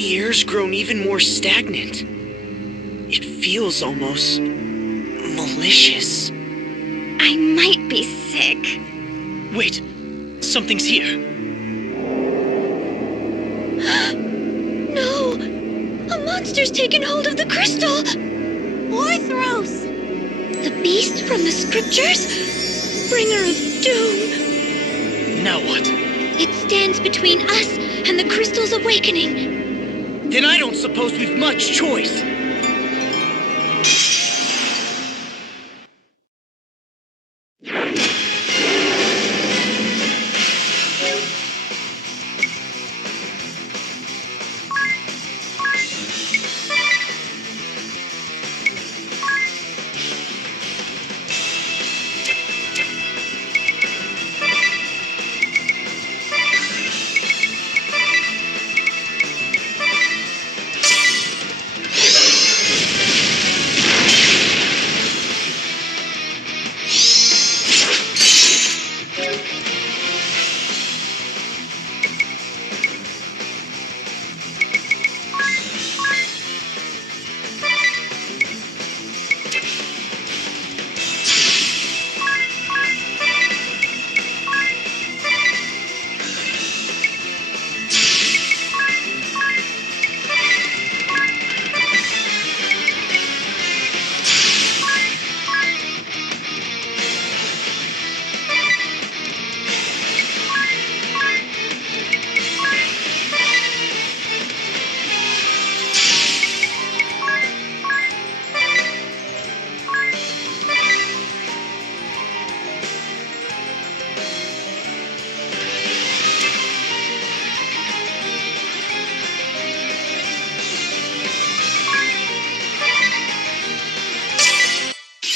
The air's grown even more stagnant. It feels almost malicious. I might be sick. Wait, something's here. No! A monster's taken hold of the crystal! Orthros! The beast from the scriptures? Bringer of doom. Now what? It stands between us and the crystal's awakening. Then I don't suppose we've much choice.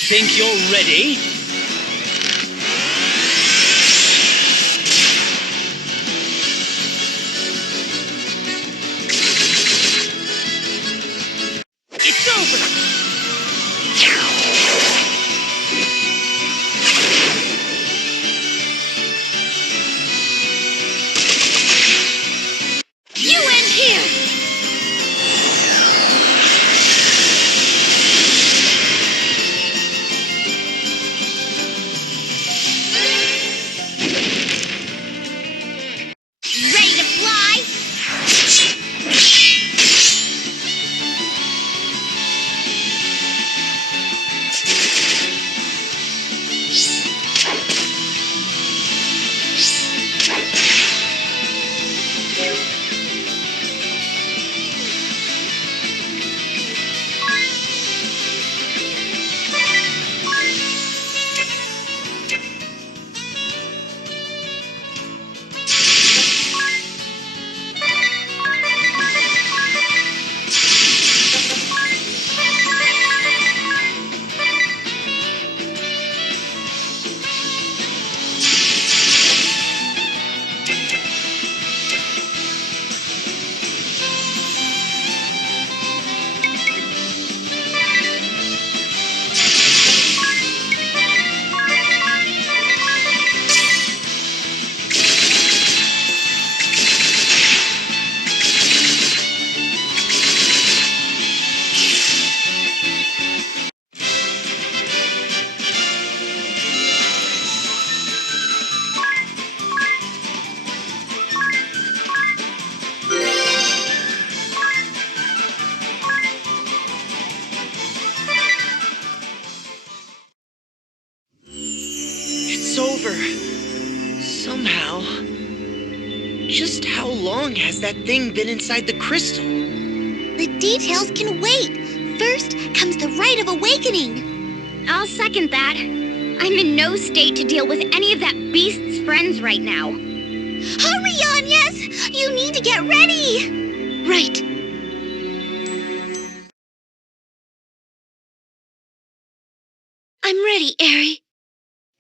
Think you're ready? It's over! You end here! Ready to fly? It's over. Somehow. Just how long has that thing been inside the crystal? The details can wait. First comes the rite of awakening. I'll second that. I'm in no state to deal with any of that beast's friends right now. Hurry, Yes! You need to get ready! Right. I'm ready, Aerie.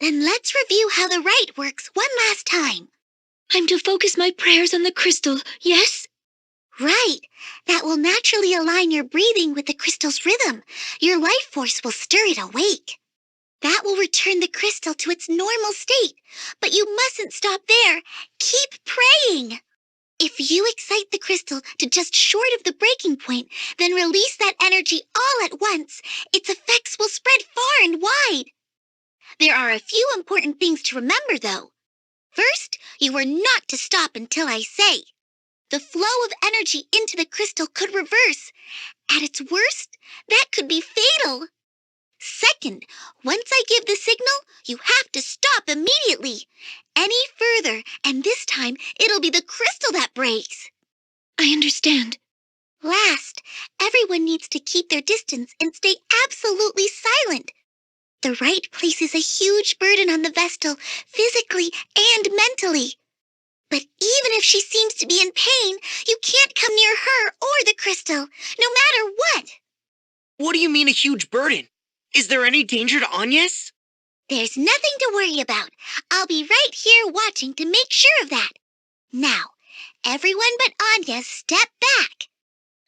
Then let's review how the rite works one last time. I'm to focus my prayers on the crystal, yes? Right. That will naturally align your breathing with the crystal's rhythm. Your life force will stir it awake. That will return the crystal to its normal state. But you mustn't stop there. Keep praying. If you excite the crystal to just short of the breaking point, then release that energy all at once, its effects will spread far and wide. There are a few important things to remember, though. First, you are not to stop until I say. The flow of energy into the crystal could reverse. At its worst, that could be fatal. Second, once I give the signal, you have to stop immediately. Any further, and this time it'll be the crystal that breaks. I understand. Last, everyone needs to keep their distance and stay absolutely silent. The rite places a huge burden on the Vestal, physically and mentally. But even if she seems to be in pain, you can't come near her or the crystal, no matter what. What do you mean a huge burden? Is there any danger to Agnes? There's nothing to worry about. I'll be right here watching to make sure of that. Now, everyone but Anya, step back.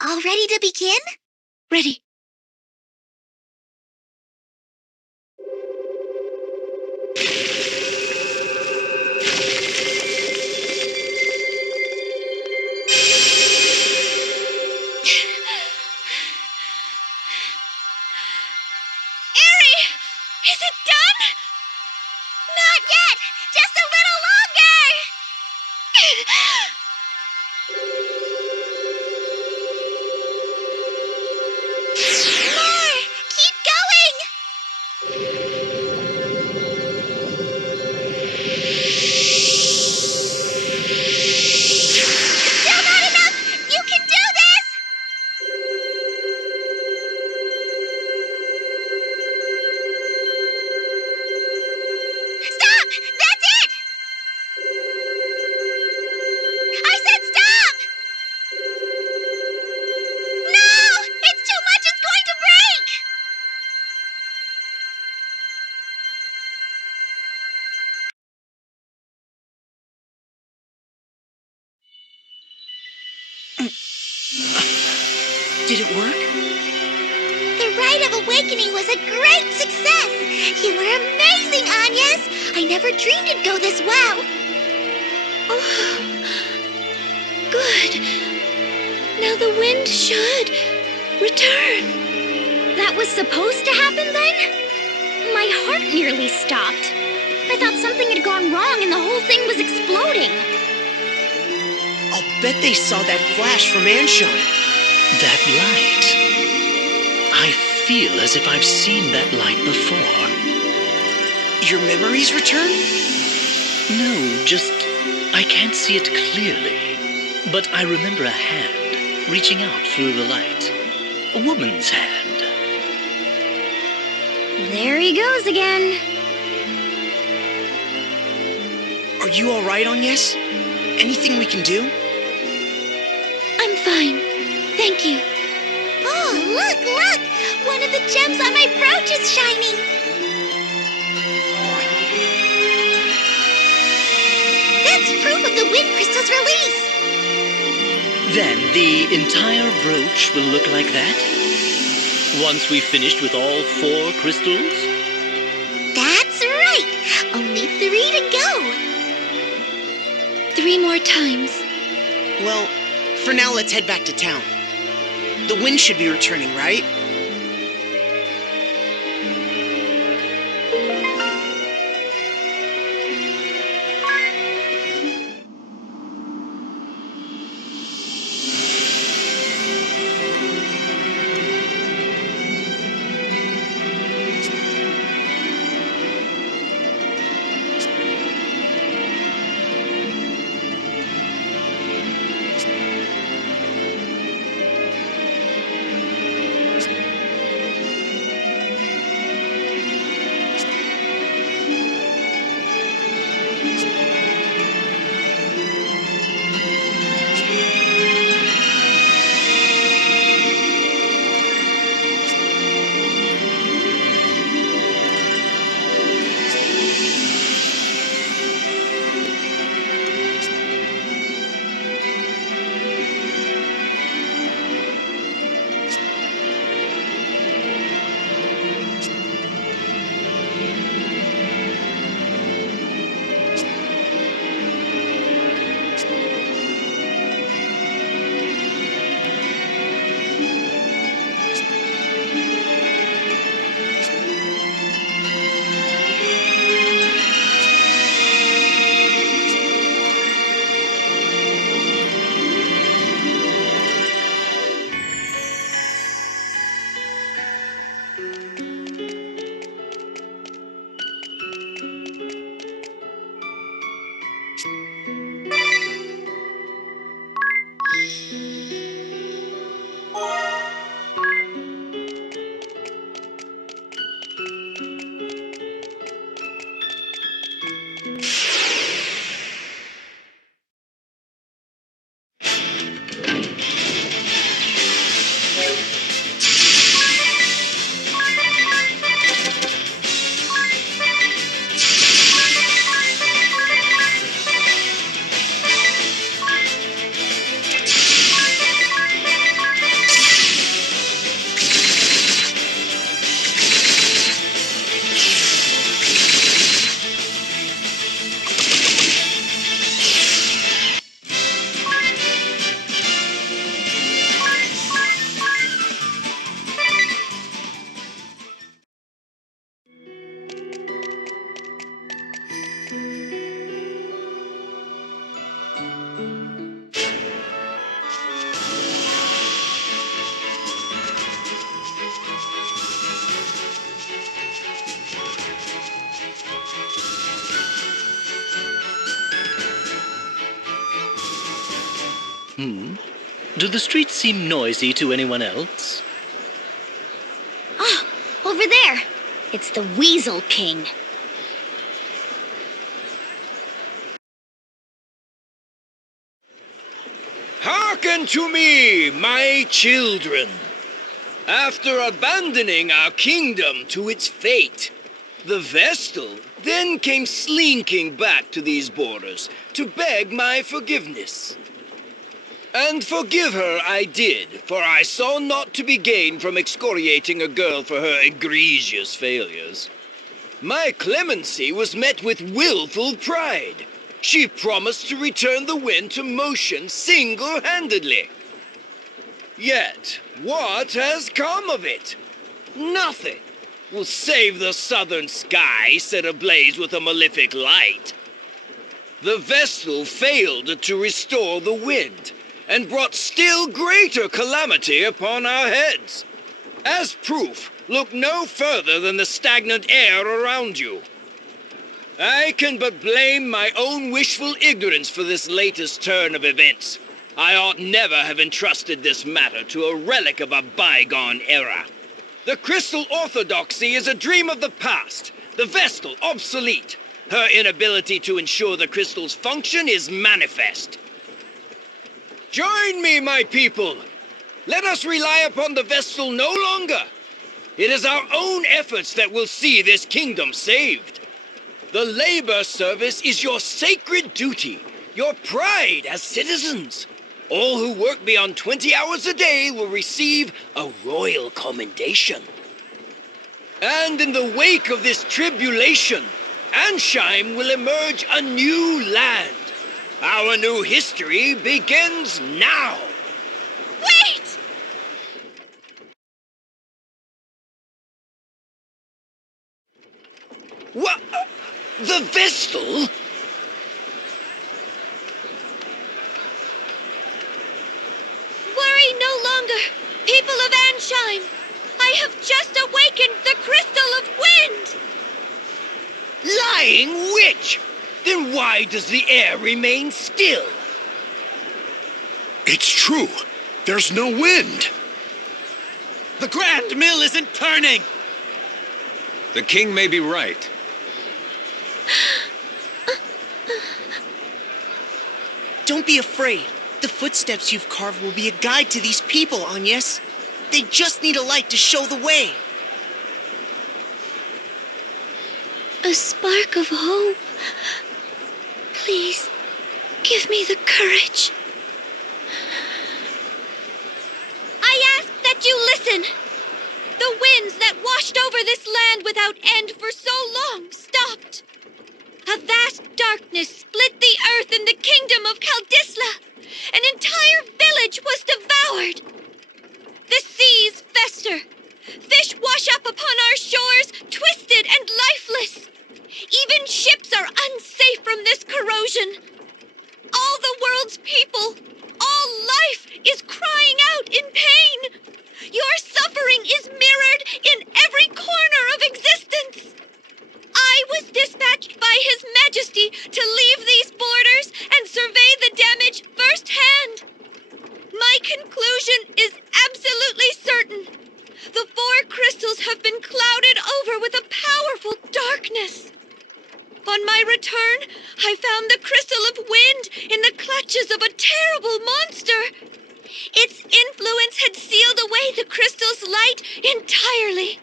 All ready to begin? Ready. Is it done? Not yet! Just a little longer! More! Keep going! Still not enough! You can do this! Stop! That's it! I said stop! No! It's too much! It's going to break! Did it work? The Rite of Awakening was a great success! You were amazing, Agnes! I never dreamed it'd go this well! Oh, good. Now the wind should return. That was supposed to happen then? My heart nearly stopped. I thought something had gone wrong and the whole thing was exploding. I'll bet they saw that flash from Anshon. That light. I feel as if I've seen that light before. Your memories return? No, just I can't see it clearly. But I remember a hand reaching out through the light. A woman's hand. There he goes again. Are you all right, Agnes? Anything we can do? I'm fine. Thank you. Oh, look! One of the gems on my brooch is shining. That's proof of the wind crystal's release. Then the entire brooch will look like that? Once we've finished with all 4 crystals? That's right. Only 3 to go. 3 more times. Well, for now, let's head back to town. The wind should be returning, right? Do the streets seem noisy to anyone else? Ah, over there. It's the Weasel King. Hearken to me, my children. After abandoning our kingdom to its fate, the Vestal then came slinking back to these borders to beg my forgiveness. And forgive her I did, for I saw naught to be gained from excoriating a girl for her egregious failures. My clemency was met with willful pride. She promised to return the wind to motion single-handedly. Yet, what has come of it? Nothing. Will save the southern sky set ablaze with a malefic light. The Vestal failed to restore the wind, and brought still greater calamity upon our heads. As proof, look no further than the stagnant air around you. I can but blame my own wishful ignorance for this latest turn of events. I ought never have entrusted this matter to a relic of a bygone era. The crystal orthodoxy is a dream of the past, the Vestal obsolete. Her inability to ensure the crystal's function is manifest. Join me, my people. Let us rely upon the Vestal no longer. It is our own efforts that will see this kingdom saved. The labor service is your sacred duty, your pride as citizens. All who work beyond 20 hours a day will receive a royal commendation. And in the wake of this tribulation, Ansheim will emerge a new land. Our new history begins now. Wait! What? The Vestal? Worry no longer, people of Ansheim. I have just awakened the Crystal of Wind. Lying witch! Then why does the air remain still? It's true. There's no wind. The Grand Mill isn't turning! The king may be right. Don't be afraid. The footsteps you've carved will be a guide to these people, Agnes. They just need a light to show the way. A spark of hope. Please, give me the courage. I ask that you listen. The winds that washed over this land without end for so long stopped. A vast darkness split the earth in the kingdom of Kaldisla. An entire village was devoured. The seas fester. Fish wash up upon our shores, twisted and lifeless. Even ships are unsafe from this corrosion. All the world's people, all life is crying out in pain. Your suffering is mirrored in every corner of existence. I was dispatched by His Majesty to leave these borders and survey the damage firsthand. My conclusion is absolutely certain. The four crystals have been clouded over with a powerful darkness. On my return, I found the Crystal of Wind in the clutches of a terrible monster. Its influence had sealed away the crystal's light entirely.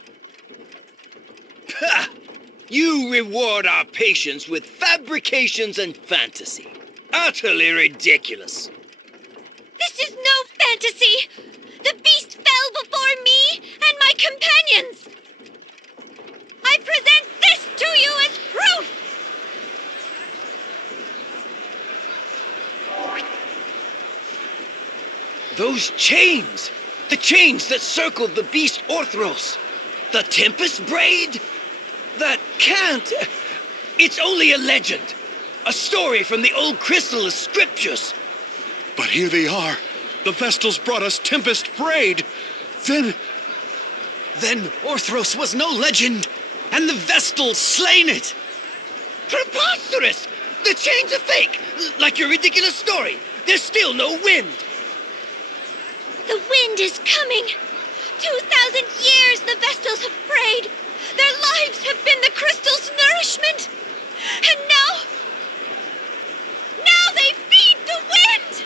Ha! You reward our patience with fabrications and fantasy. Utterly ridiculous. This is no fantasy. The beast fell before me and my companions. I present this to you as proof. Those chains! The chains that circled the beast Orthros! The Tempest Braid? That can't... It's only a legend. A story from the old Chrysalis scriptures. But here they are. The Vestals brought us Tempest Braid. Then Orthros was no legend, and the Vestals slain it! Preposterous! The chains are fake! Like your ridiculous story. There's still no wind. The wind is coming. 2,000 years the Vestals have prayed. Their lives have been the crystal's nourishment. And now they feed the wind!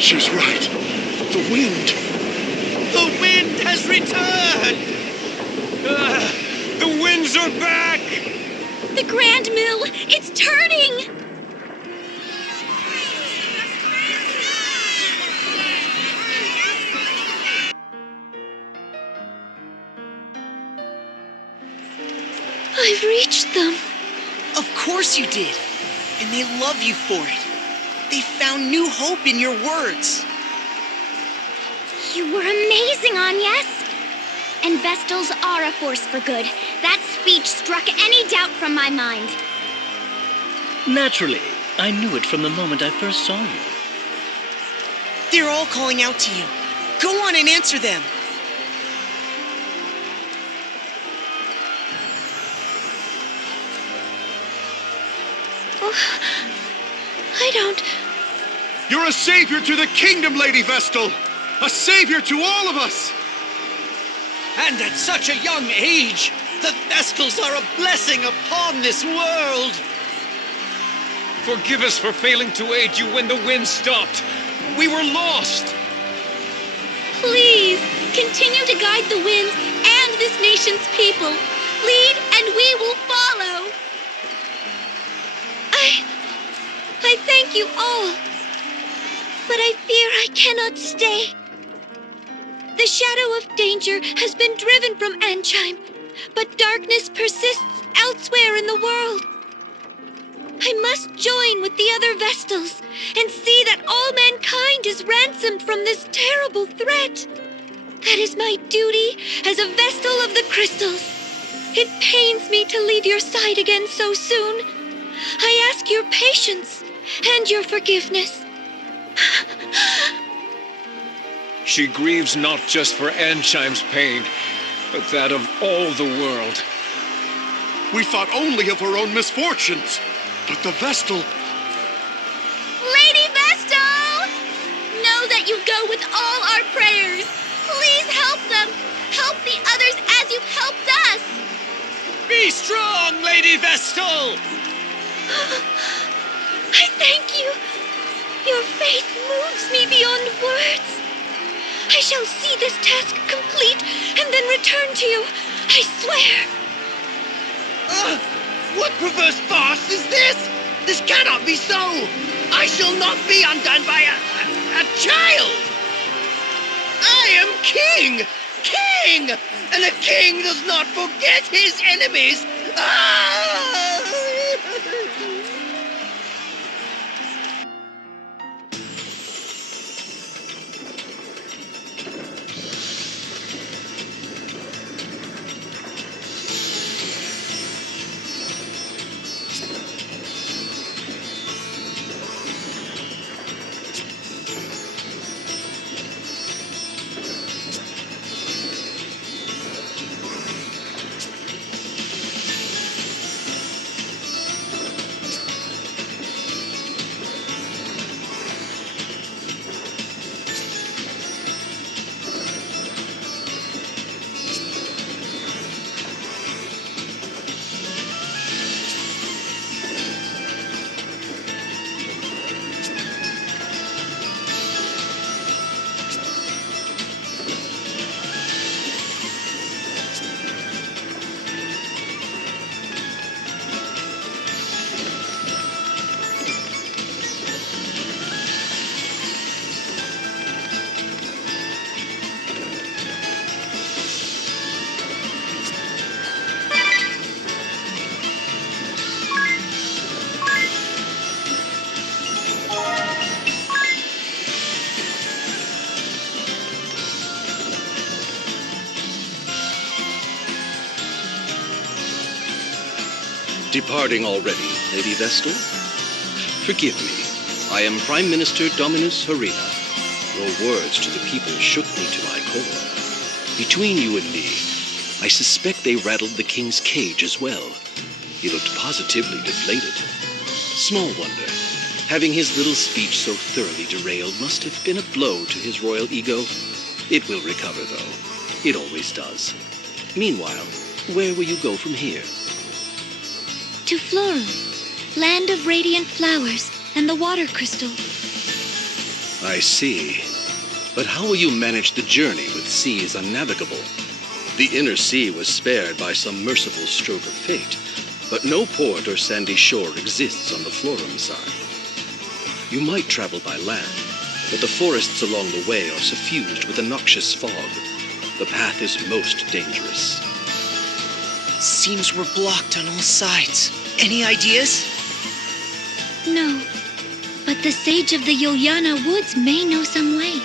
She's right. The wind. The wind has returned! The winds are back! The Grand Mill, it's turning! I've reached them. Of course you did. And they love you for it. They found new hope in your words. You were amazing, Agnes. And Vestals are a force for good. That speech struck any doubt from my mind. Naturally, I knew it from the moment I first saw you. They're all calling out to you. Go on and answer them. I don't... You're a savior to the kingdom, Lady Vestal. A savior to all of us. And at such a young age, the Vestals are a blessing upon this world. Forgive us for failing to aid you when the wind stopped. We were lost. Please, continue to guide the winds and this nation's people. Lead and we will follow. I thank you all. But I fear I cannot stay. The shadow of danger has been driven from Anchime, but darkness persists elsewhere in the world. I must join with the other Vestals and see that all mankind is ransomed from this terrible threat. That is my duty as a Vestal of the Crystals. It pains me to leave your side again so soon. I ask your patience and your forgiveness. She grieves not just for Anchime's pain, but that of all the world. We thought only of our own misfortunes. But the Vestal... Lady Vestal! Know that you go with all our prayers. Please help them. Help the others as you've helped us. Be strong, Lady Vestal! I thank you. Your faith moves me beyond words. I shall see this task complete and then return to you. I swear. What perverse farce is this? This cannot be so! I shall not be undone by a child! I am king! King! And a king does not forget his enemies! Ah! Departing already, Lady Vestal? Forgive me. I am Prime Minister Dominus Harina. Your words to the people shook me to my core. Between you and me, I suspect they rattled the king's cage as well. He looked positively deflated. Small wonder. Having his little speech so thoroughly derailed must have been a blow to his royal ego. It will recover, though. It always does. Meanwhile, where will you go from here? To Florum, land of radiant flowers and the water crystal. I see. But how will you manage the journey with seas unnavigable? The inner sea was spared by some merciful stroke of fate, but no port or sandy shore exists on the Florum side. You might travel by land, but the forests along the way are suffused with a noxious fog. The path is most dangerous. Seems we're blocked on all sides. Any ideas? No, but the sage of the Yuliana woods may know some way.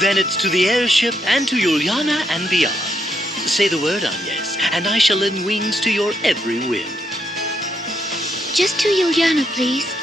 Then it's to the airship and to Juliana and beyond. Say the word, Agnes, and I shall lend wings to your every whim. Just to Yuliana, please.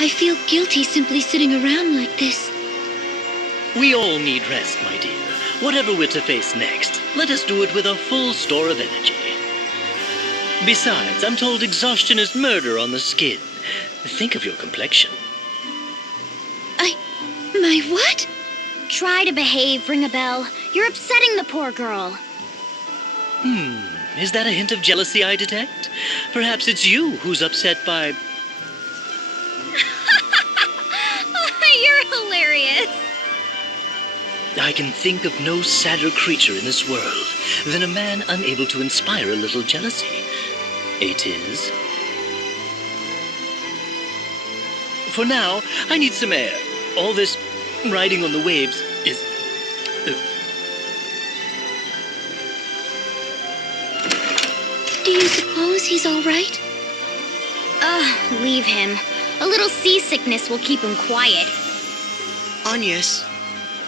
I feel guilty simply sitting around like this. We all need rest, my dear. Whatever we're to face next, let us do it with a full store of energy. Besides, I'm told exhaustion is murder on the skin. Think of your complexion. My what? Try to behave, Ring a Bell. You're upsetting the poor girl. Is that a hint of jealousy I detect? Perhaps it's you who's upset by... You're hilarious. I can think of no sadder creature in this world than a man unable to inspire a little jealousy. It is. For now, I need some air. All this riding on the waves is... Do you suppose he's all right? Leave him. A little seasickness will keep him quiet. Agnes,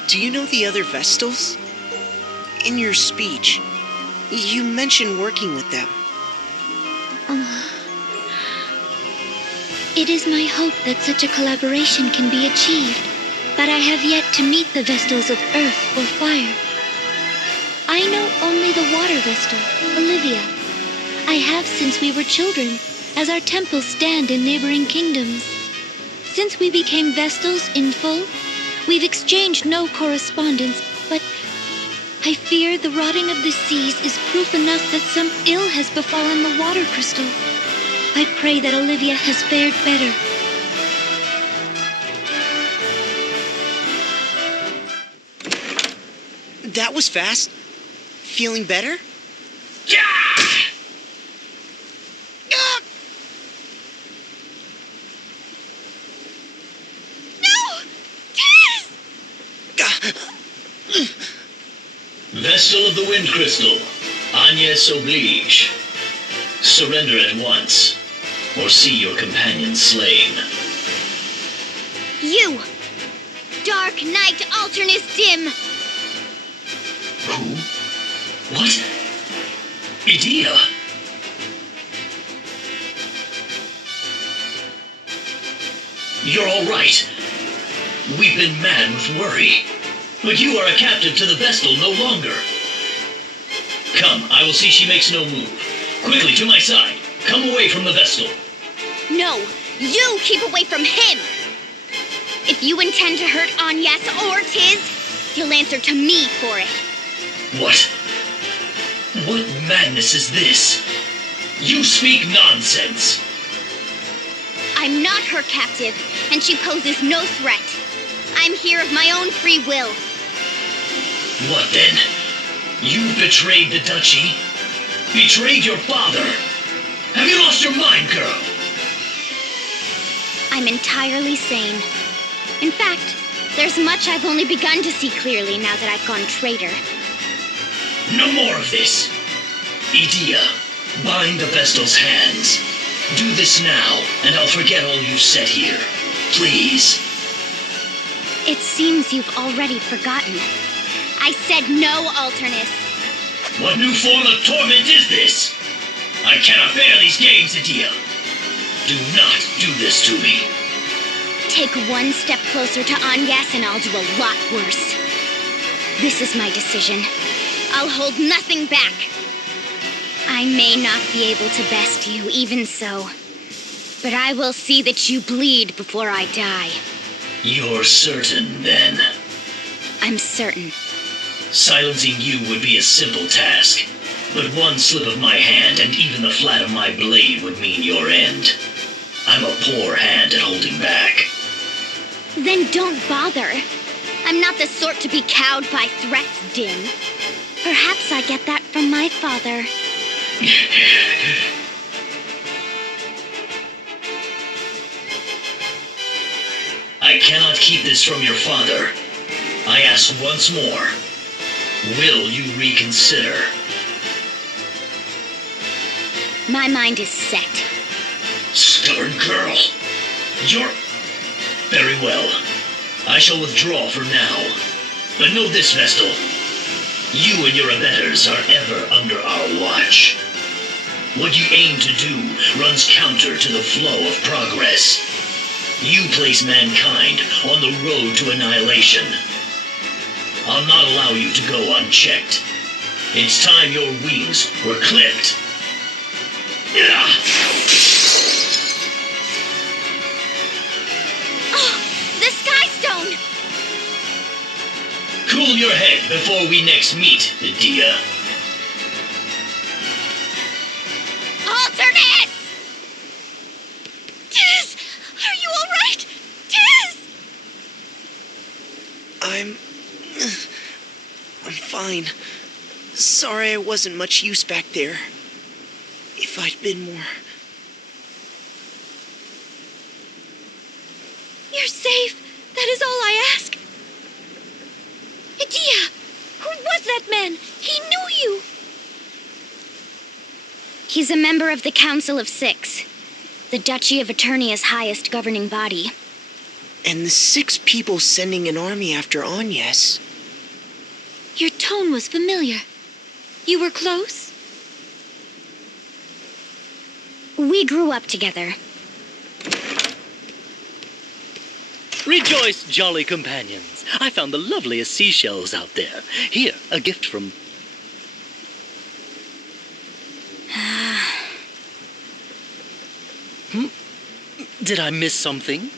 do you know the other Vestals? In your speech, you mentioned working with them. It is my hope that such a collaboration can be achieved, but I have yet to meet the Vestals of Earth or Fire. I know only the Water Vestal, Olivia. I have since we were children, as our temples stand in neighboring kingdoms. Since we became Vestals in full, we've exchanged no correspondence, but I fear the rotting of the seas is proof enough that some ill has befallen the water crystal. I pray that Olivia has fared better. That was fast. Feeling better? Vestal of the Wind Crystal, Agnes oblige. Surrender at once, or see your companion slain. You! Dark night alternus dim! Who? What? Idea? You're all right. We've been mad with worry. But you are a captive to the Vestal no longer. Come, I will see she makes no move. Quickly, to my side. Come away from the Vestal. No, you keep away from him! If you intend to hurt Agnes or Tiz, you'll answer to me for it. What? What madness is this? You speak nonsense. I'm not her captive, and she poses no threat. I'm here of my own free will. What then? You betrayed the Duchy? Betrayed your father? Have you lost your mind, girl? I'm entirely sane. In fact, there's much I've only begun to see clearly now that I've gone traitor. No more of this. Idea, bind the Vestal's hands. Do this now, and I'll forget all you said here. Please. It seems you've already forgotten. I said no, Alternus. What new form of torment is this? I cannot bear these games, Idea. Do not do this to me. Take one step closer to Agnes and I'll do a lot worse. This is my decision. I'll hold nothing back. I may not be able to best you, even so. But I will see that you bleed before I die. You're certain, then? I'm certain. Silencing you would be a simple task. But one slip of my hand and even the flat of my blade would mean your end. I'm a poor hand at holding back. Then don't bother. I'm not the sort to be cowed by threats, Dim. Perhaps I get that from my father. I cannot keep this from your father. I ask once more. Will you reconsider? My mind is set. Stubborn girl. You're... Very well. I shall withdraw for now. But know this, Vestal. You and your abettors are ever under our watch. What you aim to do runs counter to the flow of progress. You place mankind on the road to annihilation. I'll not allow you to go unchecked. It's time your wings were clipped. Oh, the Sky Stone! Cool your head before we next meet, Idea. Alternate! Tiz! Are you all right? Tiz! I'm fine. Sorry I wasn't much use back there. If I'd been more... You're safe. That is all I ask. Idea! Who was that man? He knew you! He's a member of the Council of Six, the Duchy of Eternia's highest governing body. And the 6 people sending an army after Agnes. Your tone was familiar. You were close? We grew up together. Rejoice, jolly companions. I found the loveliest seashells out there. Here, a gift from... Did I miss something?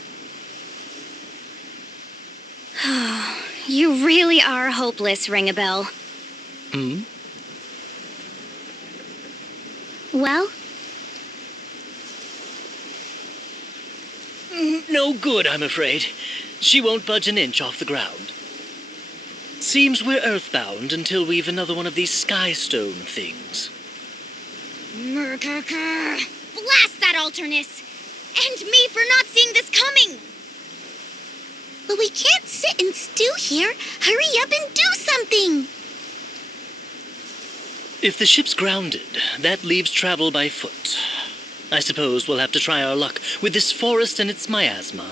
You really are hopeless, Ring-a-Bell. Well? No good, I'm afraid. She won't budge an inch off the ground. Seems we're earthbound until we've another one of these sky stone things. Blast that Alternus! And me for not seeing this coming! But we can't sit and stew here. Hurry up and do something! If the ship's grounded, that leaves travel by foot. I suppose we'll have to try our luck with this forest and its miasma.